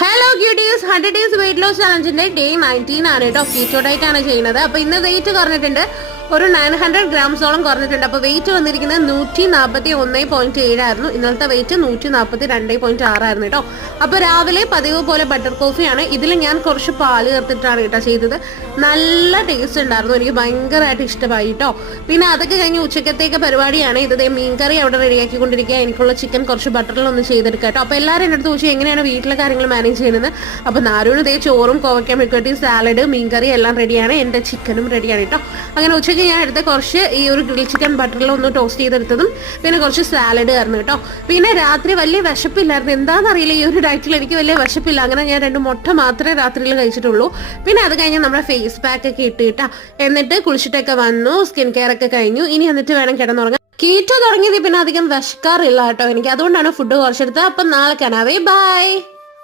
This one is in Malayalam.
Hello cuties 100 days weight loss ചാലഞ്ചിന്റെ ഡേ 19 ആണ് കേട്ടോ. കീറ്റോ ഡയറ്റ് ആണ് ചെയ്യുന്നത്. അപ്പൊ ഇന്ന് വെയിറ്റ് കുറഞ്ഞിട്ടുണ്ട്, ഒരു 900 ഗ്രാംസോളം കുറഞ്ഞിട്ടുണ്ട്. അപ്പൊ വെയിറ്റ് വന്നിരിക്കുന്നത് 141.7 ആയിരുന്നു. ഇന്നലത്തെ വെയിറ്റ് 142.6 ആയിരുന്നു കേട്ടോ. അപ്പൊ രാവിലെ പതിവ് പോലെ ബട്ടർ കോഫിയാണ്. ഇതിൽ ഞാൻ കുറച്ച് പാല് ചേർത്തിട്ടാണ് കേട്ടോ ചെയ്തത്. നല്ല ടേസ്റ്റ് ഉണ്ടായിരുന്നു, എനിക്ക് ഭയങ്കരമായിട്ട് ഇഷ്ടമായി കേട്ടോ. പിന്നെ അതൊക്കെ കഴിഞ്ഞ് ഉച്ചക്കത്തേക്ക് പരിപാടിയാണ്. ഇത് മീൻകറി അവിടെ റെഡിയാക്കിക്കൊണ്ടിരിക്കുക. എനിക്കുള്ള ചിക്കൻ കുറച്ച് ബട്ടറിലൊന്ന് ചെയ്തെടുക്കാം കേട്ടോ. അപ്പൊ എല്ലാവരും എൻ്റെ അടുത്ത് ചോദിച്ചു എങ്ങനെയാണ് വീട്ടിലെ കാര്യങ്ങൾ മാനേജ് ചെയ്യുന്നത്. അപ്പൊ നാരൂണ് ചോറും കോവയ്ക്ക മെഴുക്കുവരട്ടി സാലഡ് മീൻകറി എല്ലാം റെഡിയാണ്. എൻ്റെ ചിക്കനും റെഡിയാണ് കേട്ടോ. അങ്ങനെ ഉച്ചയ്ക്ക് ഞാൻ എടുത്ത കുറച്ച് ഈ ഒരു ഗ്രിൽ ചിക്കൻ ബട്ടറിൽ ഒന്ന് ടോസ്റ്റ് ചെയ്തെടുത്തതും പിന്നെ കുറച്ച് സാലഡ് ആയിരുന്നു കേട്ടോ. പിന്നെ രാത്രി വലിയ വിശപ്പില്ലായിരുന്നു, എന്താണെന്നറിയില്ല, ഈ ഒരു ഡയറ്റിൽ എനിക്ക് വലിയ വിശപ്പില്ല. അങ്ങനെ ഞാൻ 2 മുട്ട മാത്രമേ രാത്രിയിൽ കഴിച്ചിട്ടുള്ളൂ. പിന്നെ അത് കഴിഞ്ഞ് നമ്മുടെ ഫേസ് പാക്ക് ഒക്കെ ഇട്ടിട്ടാ, എന്നിട്ട് കുളിച്ചിട്ടൊക്കെ വന്നു, സ്കിൻ കെയർ ഒക്കെ കഴിഞ്ഞു. ഇനി എന്നിട്ട് വേണം കിടന്നുറങ്ങാൻ. കീറ്റോ തുടങ്ങിയത് പിന്നെ അധികം വിശക്കാറില്ല കേട്ടോ എനിക്ക്, അതുകൊണ്ടാണ് ഫുഡ് കുറച്ചെടുത്തത്. അപ്പം നാളെ കാണാവേ, ബൈ.